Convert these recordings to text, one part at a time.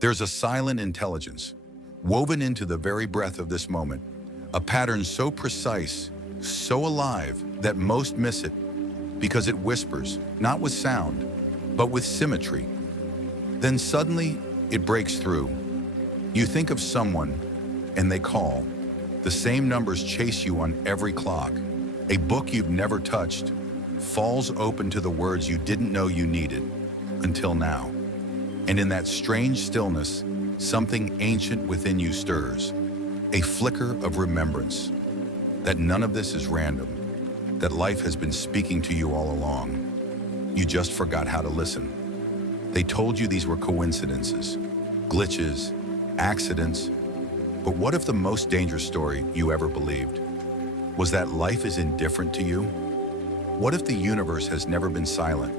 There's a silent intelligence, woven into the very breath of this moment, a pattern so precise, so alive, that most miss it because it whispers, not with sound, but with symmetry. Then suddenly, it breaks through. You think of someone, and they call. The same numbers chase you on every clock. A book you've never touched falls open to the words you didn't know you needed, until now. And in that strange stillness, something ancient within you stirs, a flicker of remembrance, that none of this is random, that life has been speaking to you all along. You just forgot how to listen. They told you these were coincidences, glitches, accidents, but what if the most dangerous story you ever believed was that life is indifferent to you? What if the universe has never been silent,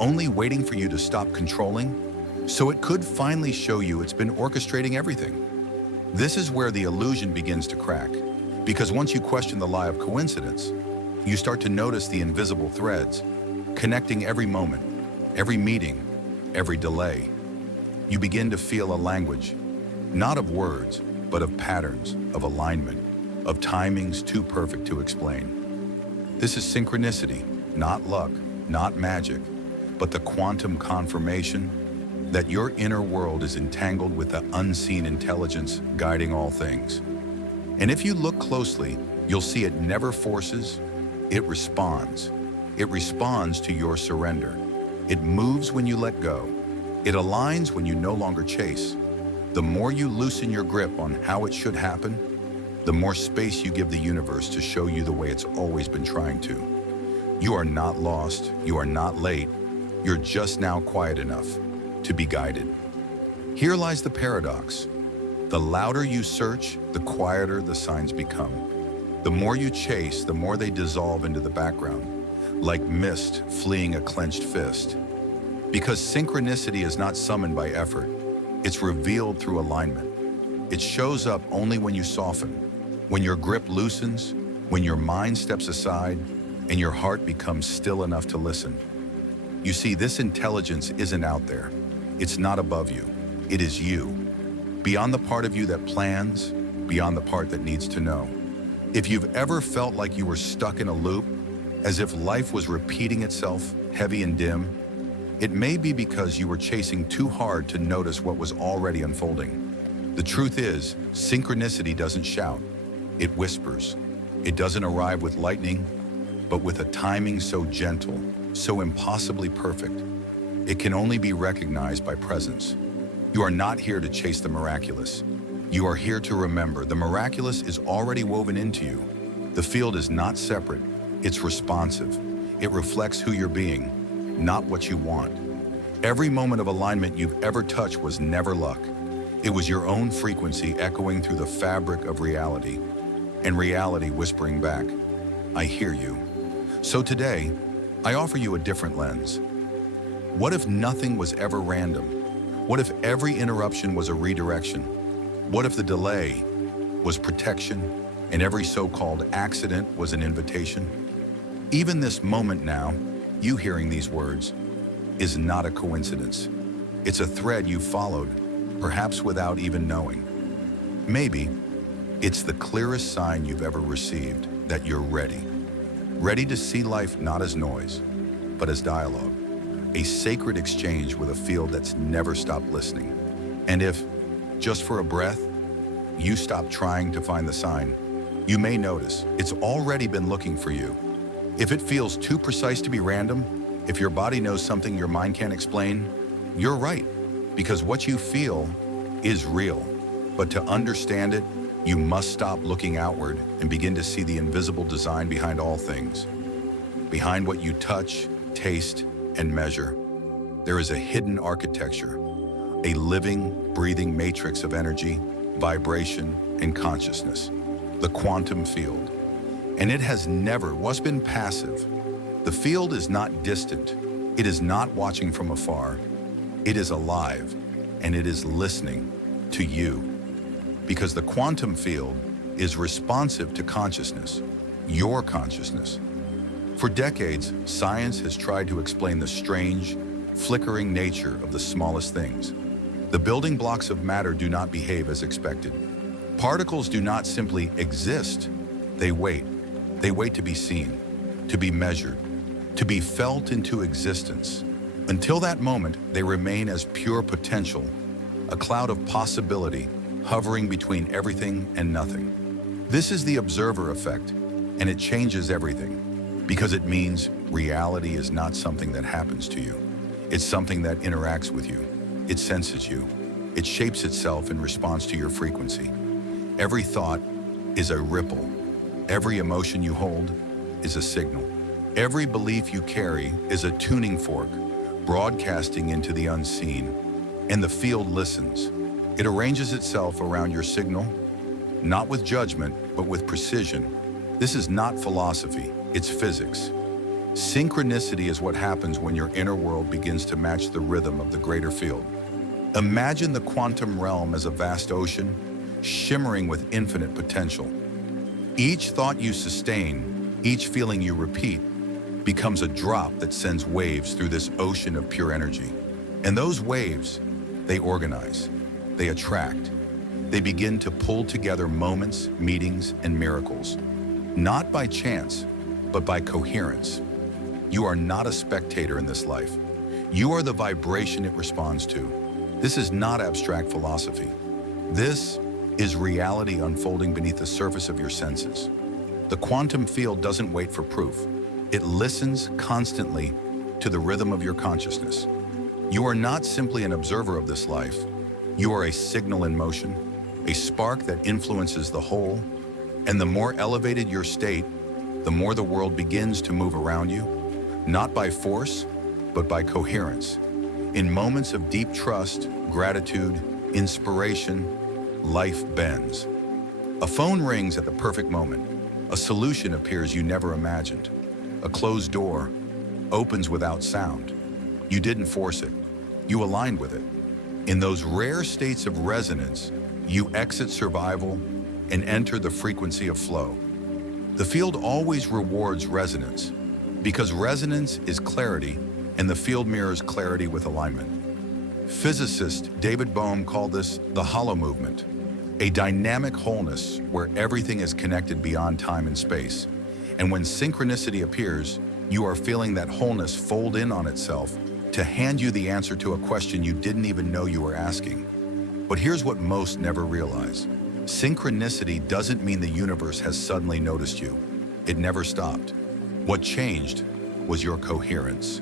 only waiting for you to stop controlling, so it could finally show you it's been orchestrating everything? This is where the illusion begins to crack, because once you question the lie of coincidence, you start to notice the invisible threads, connecting every moment, every meeting, every delay. You begin to feel a language, not of words, but of patterns, of alignment, of timings too perfect to explain. This is synchronicity, not luck, not magic, but the quantum confirmation that your inner world is entangled with the unseen intelligence guiding all things. And if you look closely, you'll see it never forces, it responds. It responds to your surrender. It moves when you let go. It aligns when you no longer chase. The more you loosen your grip on how it should happen, the more space you give the universe to show you the way it's always been trying to. You are not lost. You are not late. You're just now quiet enough to be guided. Here lies the paradox. The louder you search, the quieter the signs become. The more you chase, the more they dissolve into the background, like mist fleeing a clenched fist. Because synchronicity is not summoned by effort, it's revealed through alignment. It shows up only when you soften, when your grip loosens, when your mind steps aside, and your heart becomes still enough to listen. You see, this intelligence isn't out there. It's not above you. It is you. Beyond the part of you that plans, beyond the part that needs to know. If you've ever felt like you were stuck in a loop, as if life was repeating itself, heavy and dim, it may be because you were chasing too hard to notice what was already unfolding. The truth is, synchronicity doesn't shout. It whispers. It doesn't arrive with lightning, but with a timing so gentle, so impossibly perfect. It can only be recognized by presence. You are not here to chase the miraculous. You are here to remember the miraculous is already woven into you. The field is not separate, it's responsive. It reflects who you're being, not what you want. Every moment of alignment you've ever touched was never luck. It was your own frequency echoing through the fabric of reality, and reality whispering back, I hear you. So today, I offer you a different lens. What if nothing was ever random? What if every interruption was a redirection? What if the delay was protection and every so-called accident was an invitation? Even this moment now, you hearing these words, is not a coincidence. It's a thread you followed, perhaps without even knowing. Maybe it's the clearest sign you've ever received that you're ready. Ready to see life not as noise, but as dialogue. A sacred exchange with a field that's never stopped listening. And if, just for a breath, you stop trying to find the sign, you may notice it's already been looking for you. If it feels too precise to be random, if your body knows something your mind can't explain, you're right, because what you feel is real. But to understand it, you must stop looking outward and begin to see the invisible design behind all things. Behind what you touch, taste, and measure, there is a hidden architecture, a living, breathing matrix of energy, vibration, and consciousness, the quantum field. And it has never been passive. The field is not distant. It is not watching from afar. It is alive, and it is listening to you. Because the quantum field is responsive to consciousness, your consciousness. For decades, science has tried to explain the strange, flickering nature of the smallest things. The building blocks of matter do not behave as expected. Particles do not simply exist, they wait. They wait to be seen, to be measured, to be felt into existence. Until that moment, they remain as pure potential, a cloud of possibility hovering between everything and nothing. This is the observer effect, and it changes everything, because it means reality is not something that happens to you. It's something that interacts with you. It senses you. It shapes itself in response to your frequency. Every thought is a ripple. Every emotion you hold is a signal. Every belief you carry is a tuning fork, broadcasting into the unseen, and the field listens. It arranges itself around your signal, not with judgment, but with precision. This is not philosophy, it's physics. Synchronicity is what happens when your inner world begins to match the rhythm of the greater field. Imagine the quantum realm as a vast ocean, shimmering with infinite potential. Each thought you sustain, each feeling you repeat, becomes a drop that sends waves through this ocean of pure energy. And those waves, they organize, they attract, they begin to pull together moments, meetings, and miracles. Not by chance, but by coherence. You are not a spectator in this life. You are the vibration it responds to. This is not abstract philosophy. This is reality unfolding beneath the surface of your senses. The quantum field doesn't wait for proof. It listens constantly to the rhythm of your consciousness. You are not simply an observer of this life. You are a signal in motion, a spark that influences the whole. And the more elevated your state, the more the world begins to move around you, not by force, but by coherence. In moments of deep trust, gratitude, inspiration, life bends. A phone rings at the perfect moment. A solution appears you never imagined. A closed door opens without sound. You didn't force it. You aligned with it. In those rare states of resonance, you exit survival and enter the frequency of flow. The field always rewards resonance, because resonance is clarity, and the field mirrors clarity with alignment. Physicist David Bohm called this the hollow movement, a dynamic wholeness where everything is connected beyond time and space. And when synchronicity appears, you are feeling that wholeness fold in on itself to hand you the answer to a question you didn't even know you were asking. But here's what most never realize. Synchronicity doesn't mean the universe has suddenly noticed you. It never stopped. What changed was your coherence.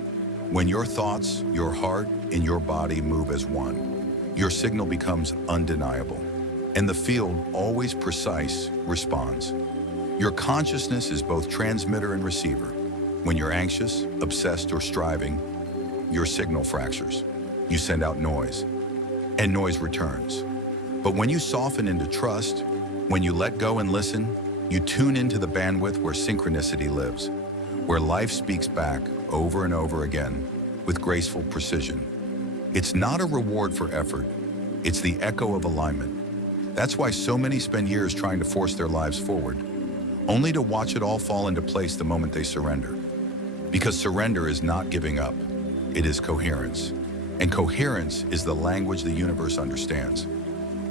When your thoughts, your heart, and your body move as one, your signal becomes undeniable. And the field, always precise, responds. Your consciousness is both transmitter and receiver. When you're anxious, obsessed, or striving, your signal fractures. You send out noise, and noise returns. But when you soften into trust, when you let go and listen, you tune into the bandwidth where synchronicity lives, where life speaks back over and over again with graceful precision. It's not a reward for effort, it's the echo of alignment. That's why so many spend years trying to force their lives forward, only to watch it all fall into place the moment they surrender. Because surrender is not giving up, it is coherence. And coherence is the language the universe understands.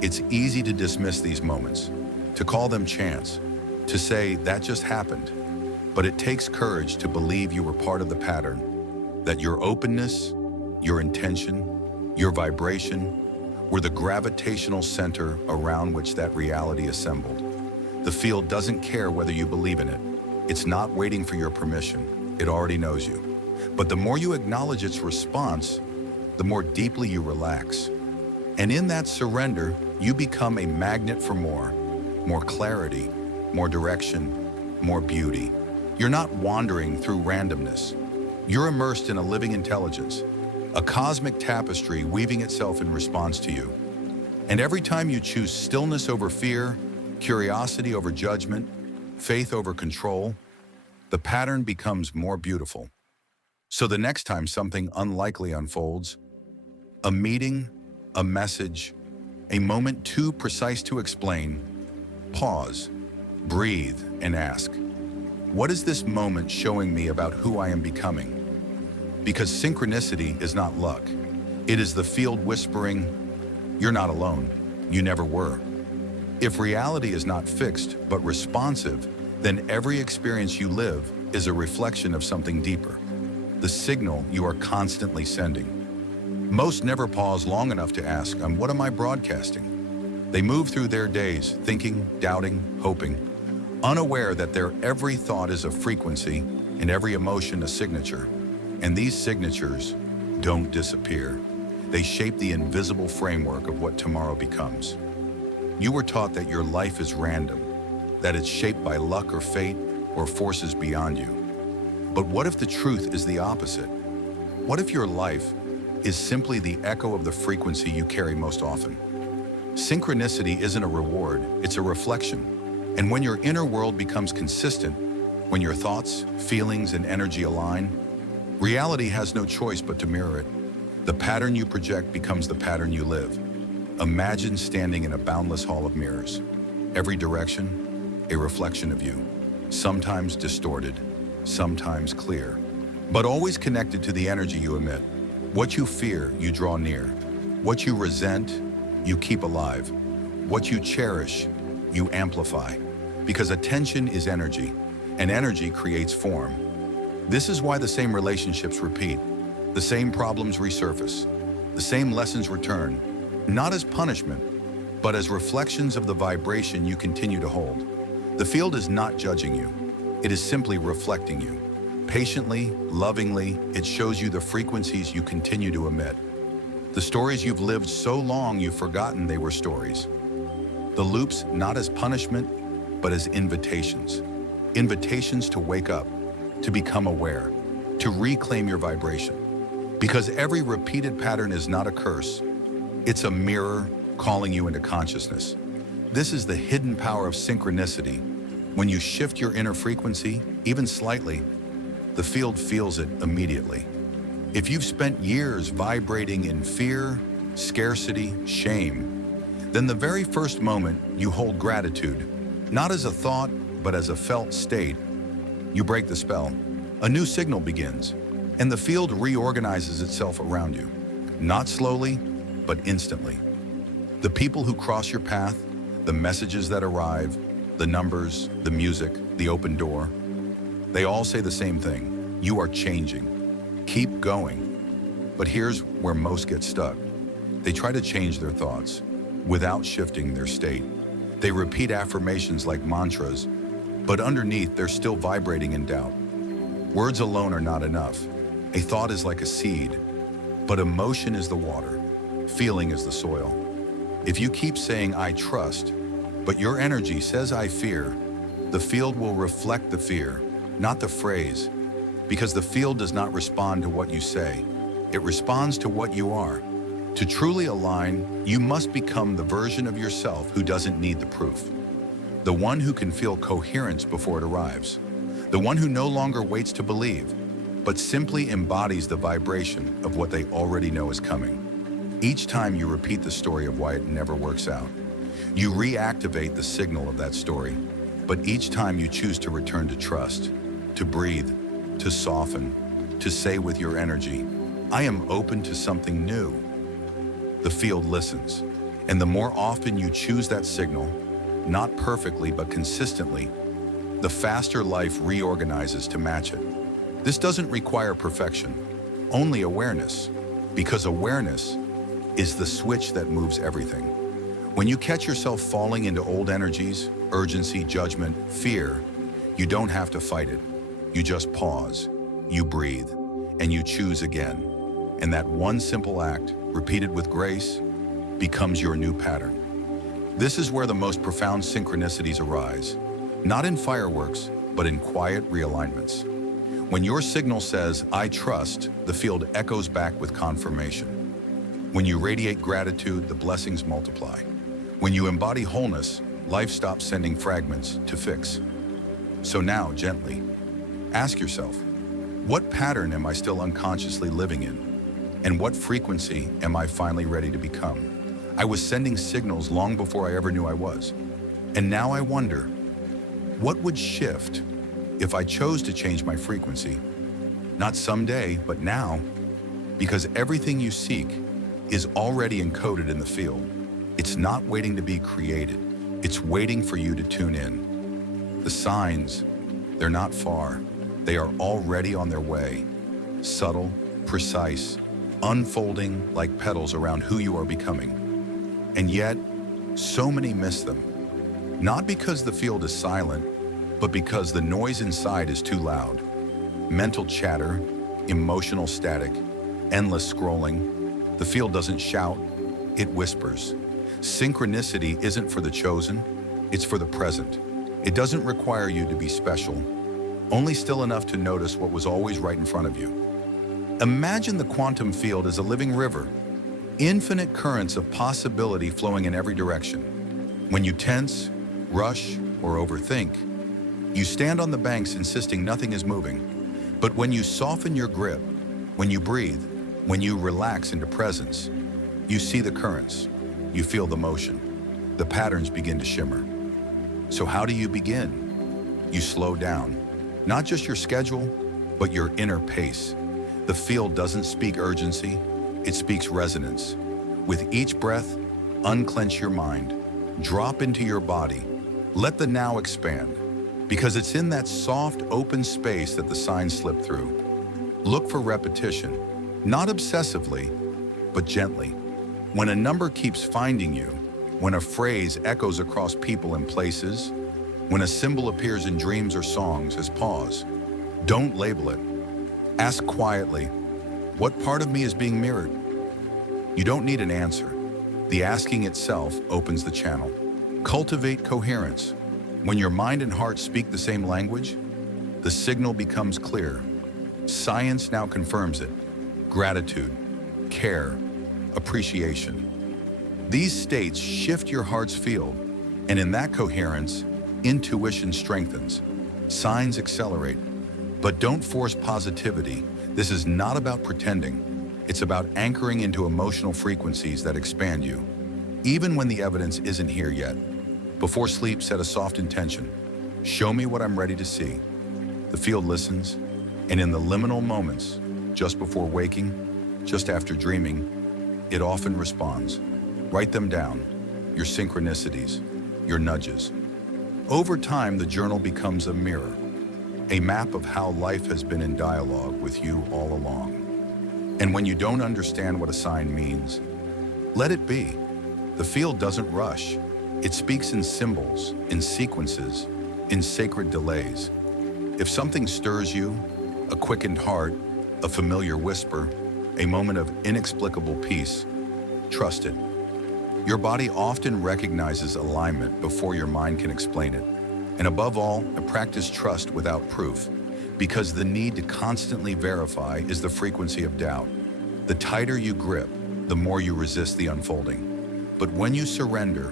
It's easy to dismiss these moments, to call them chance, to say that just happened. But it takes courage to believe you were part of the pattern, that your openness, your intention, your vibration were the gravitational center around which that reality assembled. The field doesn't care whether you believe in it. It's not waiting for your permission. It already knows you. But the more you acknowledge its response, the more deeply you relax. And in that surrender, you become a magnet for more clarity, more direction, more beauty. You're not wandering through randomness. You're immersed in a living intelligence, a cosmic tapestry weaving itself in response to you. And every time you choose stillness over fear, curiosity over judgment, faith over control, the pattern becomes more beautiful. So the next time something unlikely unfolds, a meeting, a message, a moment too precise to explain, pause, breathe, and ask, what is this moment showing me about who I am becoming? Because synchronicity is not luck. It is the field whispering, You're not alone. You never were. If reality is not fixed but responsive, then every experience you live is a reflection of something deeper, the signal you are constantly sending. Most never pause long enough to ask, what am I broadcasting? They move through their days thinking, doubting, hoping, unaware that their every thought is a frequency and every emotion a signature. And these signatures don't disappear. They shape the invisible framework of what tomorrow becomes. You were taught that your life is random, that it's shaped by luck or fate or forces beyond you. But what if the truth is the opposite? What if your life is simply the echo of the frequency you carry most often? Synchronicity isn't a reward, it's a reflection. And when your inner world becomes consistent, when your thoughts, feelings, and energy align, reality has no choice but to mirror it. The pattern you project becomes the pattern you live. Imagine standing in a boundless hall of mirrors. Every direction, a reflection of you. Sometimes distorted, sometimes clear, but always connected to the energy you emit. What you fear, you draw near. What you resent, you keep alive. What you cherish, you amplify. Because attention is energy, and energy creates form. This is why the same relationships repeat, the same problems resurface, the same lessons return, not as punishment, but as reflections of the vibration you continue to hold. The field is not judging you. It is simply reflecting you. Patiently, lovingly, it shows you the frequencies you continue to emit. The stories you've lived so long you've forgotten they were stories. The loops not as punishment, but as invitations. Invitations to wake up, to become aware, to reclaim your vibration. Because every repeated pattern is not a curse, it's a mirror calling you into consciousness. This is the hidden power of synchronicity. When you shift your inner frequency, even slightly, the field feels it immediately. If you've spent years vibrating in fear, scarcity, shame, then the very first moment you hold gratitude, not as a thought, but as a felt state, you break the spell. A new signal begins, and the field reorganizes itself around you. Not slowly, but instantly. The people who cross your path, the messages that arrive, the numbers, the music, the open door, they all say the same thing. You are changing. Keep going. But here's where most get stuck. They try to change their thoughts without shifting their state. They repeat affirmations like mantras, but underneath they're still vibrating in doubt. Words alone are not enough. A thought is like a seed, but emotion is the water. Feeling is the soil. If you keep saying, I trust, but your energy says, I fear, the field will reflect the fear, not the phrase, because the field does not respond to what you say. It responds to what you are. To truly align, you must become the version of yourself who doesn't need the proof. The one who can feel coherence before it arrives. The one who no longer waits to believe, but simply embodies the vibration of what they already know is coming. Each time you repeat the story of why it never works out, you reactivate the signal of that story. But each time you choose to return to trust, to breathe, to soften, to say with your energy, I am open to something new. The field listens. And the more often you choose that signal, not perfectly but consistently, the faster life reorganizes to match it. This doesn't require perfection, only awareness, because awareness is the switch that moves everything. When you catch yourself falling into old energies, urgency, judgment, fear, you don't have to fight it. You just pause, you breathe, and you choose again. And that one simple act, repeated with grace, becomes your new pattern. This is where the most profound synchronicities arise, not in fireworks, but in quiet realignments. When your signal says, I trust, the field echoes back with confirmation. When you radiate gratitude, the blessings multiply. When you embody wholeness, life stops sending fragments to fix. So now, gently, ask yourself, what pattern am I still unconsciously living in? And what frequency am I finally ready to become? I was sending signals long before I ever knew I was. And now I wonder, what would shift if I chose to change my frequency? Not someday, but now. Because everything you seek, is already encoded in the field. It's not waiting to be created. It's waiting for you to tune in. The signs, they're not far. They are already on their way. Subtle, precise, unfolding like petals around who you are becoming. And yet, so many miss them. Not because the field is silent, but because the noise inside is too loud. Mental chatter, emotional static, endless scrolling. The field doesn't shout, it whispers. Synchronicity isn't for the chosen, it's for the present. It doesn't require you to be special, only still enough to notice what was always right in front of you. Imagine the quantum field as a living river, infinite currents of possibility flowing in every direction. When you tense, rush, or overthink, you stand on the banks insisting nothing is moving. But when you soften your grip, when you breathe, when you relax into presence, you see the currents, you feel the motion, the patterns begin to shimmer. So how do you begin? You slow down, not just your schedule, but your inner pace. The field doesn't speak urgency, it speaks resonance. With each breath, unclench your mind, drop into your body, let the now expand, because it's in that soft, open space that the signs slip through. Look for repetition, not obsessively, but gently. When a number keeps finding you, when a phrase echoes across people and places, when a symbol appears in dreams or songs, as pause. Don't label it. Ask quietly, what part of me is being mirrored? You don't need an answer. The asking itself opens the channel. Cultivate coherence. When your mind and heart speak the same language, the signal becomes clear. Science now confirms it. Gratitude, care, appreciation. These states shift your heart's field, and in that coherence, intuition strengthens. Signs accelerate. But don't force positivity. This is not about pretending. It's about anchoring into emotional frequencies that expand you, even when the evidence isn't here yet. Before sleep, set a soft intention. Show me what I'm ready to see. The field listens, and in the liminal moments, just before waking, just after dreaming, it often responds. Write them down, your synchronicities, your nudges. Over time, the journal becomes a mirror, a map of how life has been in dialogue with you all along. And when you don't understand what a sign means, let it be. The field doesn't rush. It speaks in symbols, in sequences, in sacred delays. If something stirs you, a quickened heart, a familiar whisper, a moment of inexplicable peace, trust it. Your body often recognizes alignment before your mind can explain it. And above all, practice trust without proof, because the need to constantly verify is the frequency of doubt. The tighter you grip, the more you resist the unfolding. But when you surrender,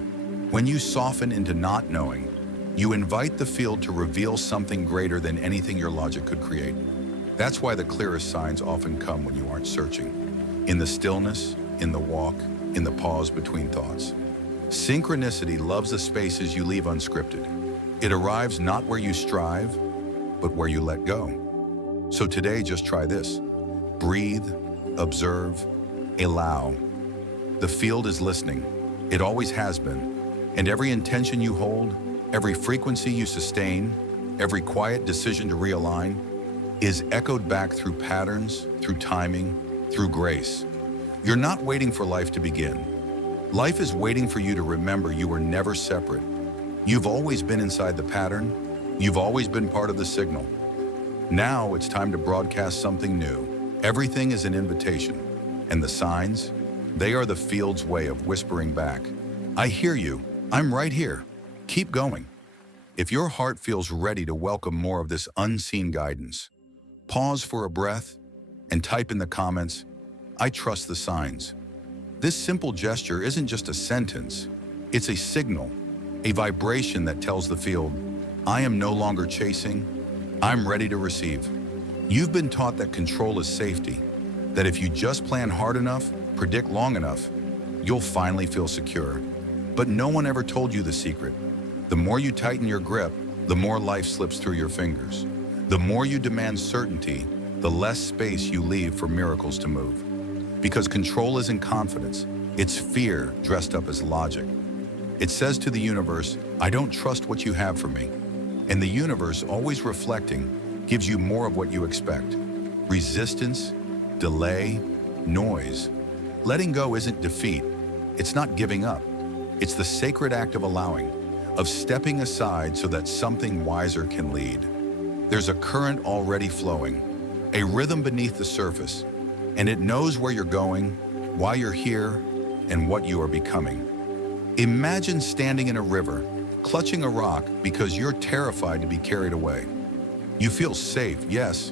when you soften into not knowing, you invite the field to reveal something greater than anything your logic could create. That's why the clearest signs often come when you aren't searching. In the stillness, in the walk, in the pause between thoughts. Synchronicity loves the spaces you leave unscripted. It arrives not where you strive, but where you let go. So today, just try this. Breathe, observe, allow. The field is listening. It always has been. And every intention you hold, every frequency you sustain, every quiet decision to realign is echoed back through patterns, through timing, through grace. You're not waiting for life to begin. Life is waiting for you to remember you were never separate. You've always been inside the pattern. You've always been part of the signal. Now it's time to broadcast something new. Everything is an invitation. And the signs, they are the field's way of whispering back. I hear you. I'm right here. Keep going. If your heart feels ready to welcome more of this unseen guidance, pause for a breath and type in the comments, I trust the signs. This simple gesture isn't just a sentence. It's a signal, a vibration that tells the field, I am no longer chasing, I'm ready to receive. You've been taught that control is safety, that if you just plan hard enough, predict long enough, you'll finally feel secure. But no one ever told you the secret. The more you tighten your grip, the more life slips through your fingers. The more you demand certainty, the less space you leave for miracles to move. Because control isn't confidence, it's fear dressed up as logic. It says to the universe, I don't trust what you have for me. And the universe, always reflecting, gives you more of what you expect. Resistance, delay, noise. Letting go isn't defeat. It's not giving up. It's the sacred act of allowing, of stepping aside so that something wiser can lead. There's a current already flowing, a rhythm beneath the surface, and it knows where you're going, why you're here, and what you are becoming. Imagine standing in a river, clutching a rock because you're terrified to be carried away. You feel safe, yes,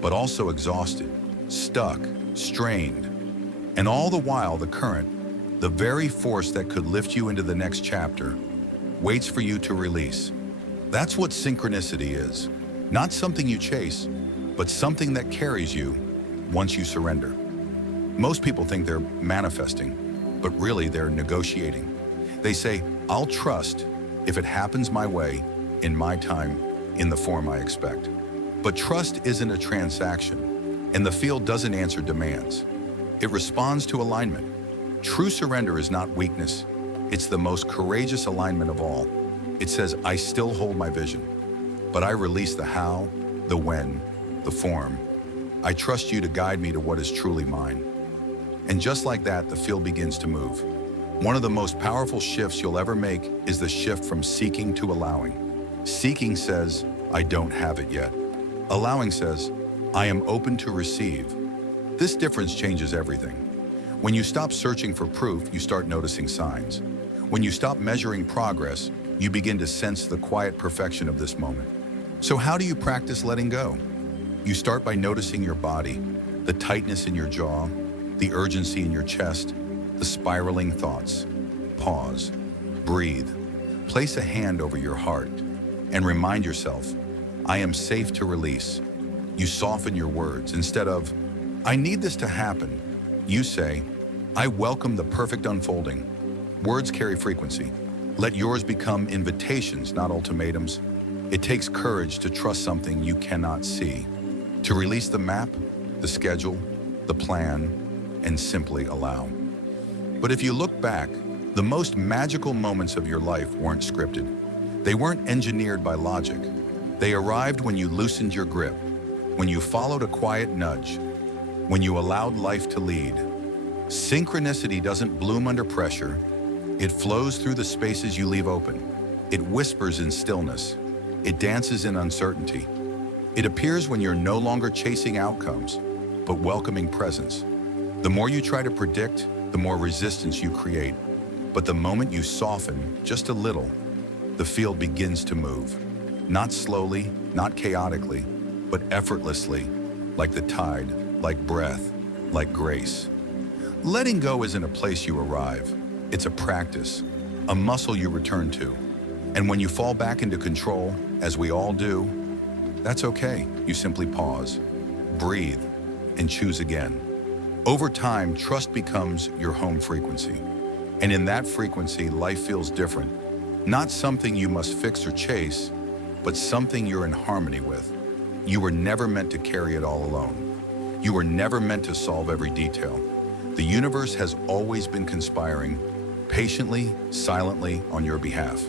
but also exhausted, stuck, strained. And all the while, the current, the very force that could lift you into the next chapter, waits for you to release. That's what synchronicity is. Not something you chase, but something that carries you once you surrender. Most people think they're manifesting, but really they're negotiating. They say, I'll trust if it happens my way, in my time, in the form I expect. But trust isn't a transaction, and the field doesn't answer demands. It responds to alignment. True surrender is not weakness. It's the most courageous alignment of all. It says, I still hold my vision, but I release the how, the when, the form. I trust you to guide me to what is truly mine. And just like that, the field begins to move. One of the most powerful shifts you'll ever make is the shift from seeking to allowing. Seeking says, I don't have it yet. Allowing says, I am open to receive. This difference changes everything. When you stop searching for proof, you start noticing signs. When you stop measuring progress, you begin to sense the quiet perfection of this moment. So how do you practice letting go? You start by noticing your body, the tightness in your jaw, the urgency in your chest, the spiraling thoughts. Pause, breathe, place a hand over your heart, and remind yourself, I am safe to release. You soften your words. Instead of, I need this to happen, you say, I welcome the perfect unfolding. Words carry frequency. Let yours become invitations, not ultimatums. It takes courage to trust something you cannot see, to release the map, the schedule, the plan, and simply allow. But if you look back, the most magical moments of your life weren't scripted. They weren't engineered by logic. They arrived when you loosened your grip, when you followed a quiet nudge, when you allowed life to lead. Synchronicity doesn't bloom under pressure. It flows through the spaces you leave open. It whispers in stillness. It dances in uncertainty. It appears when you're no longer chasing outcomes, but welcoming presence. The more you try to predict, the more resistance you create. But the moment you soften just a little, the field begins to move. Not slowly, not chaotically, but effortlessly, like the tide, like breath, like grace. Letting go isn't a place you arrive. It's a practice, a muscle you return to. And when you fall back into control, as we all do, that's okay. You simply pause, breathe, and choose again. Over time, trust becomes your home frequency. And in that frequency, life feels different. Not something you must fix or chase, but something you're in harmony with. You were never meant to carry it all alone. You were never meant to solve every detail. The universe has always been conspiring, patiently, silently, on your behalf.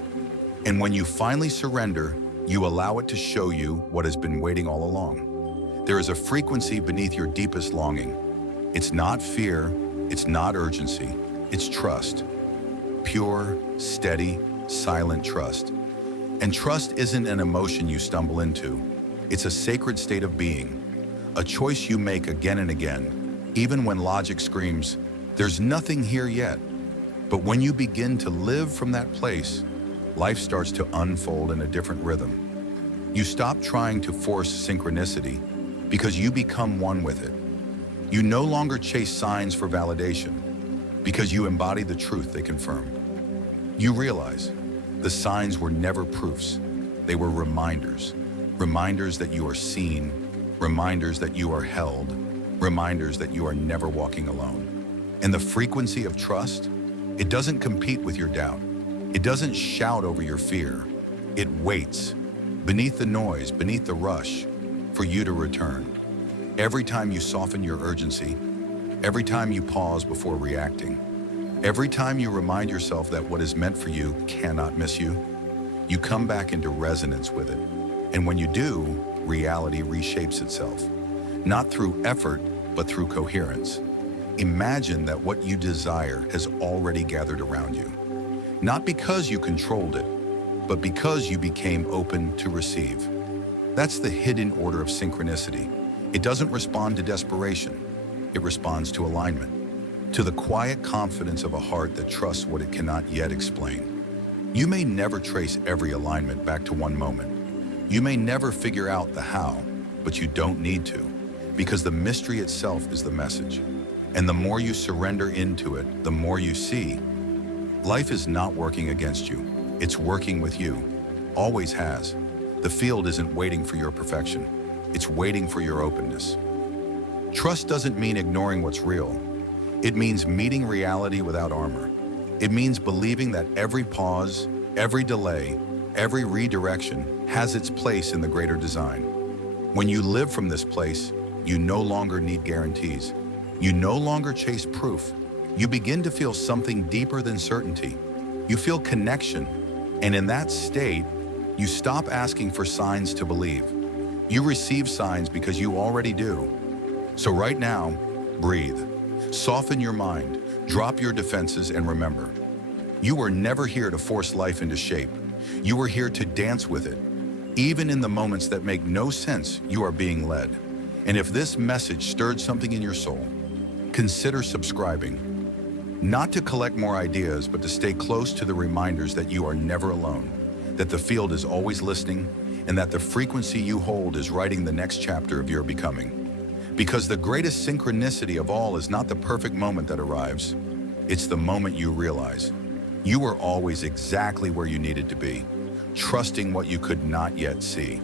And when you finally surrender, you allow it to show you what has been waiting all along. There is a frequency beneath your deepest longing. It's not fear, it's not urgency, it's trust. Pure, steady, silent trust. And trust isn't an emotion you stumble into. It's a sacred state of being, a choice you make again and again, even when logic screams, there's nothing here yet. But when you begin to live from that place, life starts to unfold in a different rhythm. You stop trying to force synchronicity because you become one with it. You no longer chase signs for validation because you embody the truth they confirm. You realize the signs were never proofs. They were reminders. Reminders that you are seen, reminders that you are held, reminders that you are never walking alone. And the frequency of trust, it doesn't compete with your doubt. It doesn't shout over your fear. It waits, beneath the noise, beneath the rush, for you to return. Every time you soften your urgency, every time you pause before reacting, every time you remind yourself that what is meant for you cannot miss you, you come back into resonance with it. And when you do, reality reshapes itself, not through effort, but through coherence. Imagine that what you desire has already gathered around you, not because you controlled it, but because you became open to receive. That's the hidden order of synchronicity. It doesn't respond to desperation. It responds to alignment, to the quiet confidence of a heart that trusts what it cannot yet explain. You may never trace every alignment back to one moment. You may never figure out the how, but you don't need to, because the mystery itself is the message. And the more you surrender into it, the more you see. Life is not working against you. It's working with you. Always has. The field isn't waiting for your perfection. It's waiting for your openness. Trust doesn't mean ignoring what's real. It means meeting reality without armor. It means believing that every pause, every delay, every redirection has its place in the greater design. When you live from this place, you no longer need guarantees. You no longer chase proof. You begin to feel something deeper than certainty. You feel connection. And in that state, you stop asking for signs to believe. You receive signs because you already do. So right now, breathe. Soften your mind, drop your defenses, and remember, you were never here to force life into shape. You were here to dance with it. Even in the moments that make no sense, you are being led. And if this message stirred something in your soul, consider subscribing. Not to collect more ideas, but to stay close to the reminders that you are never alone, that the field is always listening, and that the frequency you hold is writing the next chapter of your becoming. Because the greatest synchronicity of all is not the perfect moment that arrives, it's the moment you realize you were always exactly where you needed to be, trusting what you could not yet see.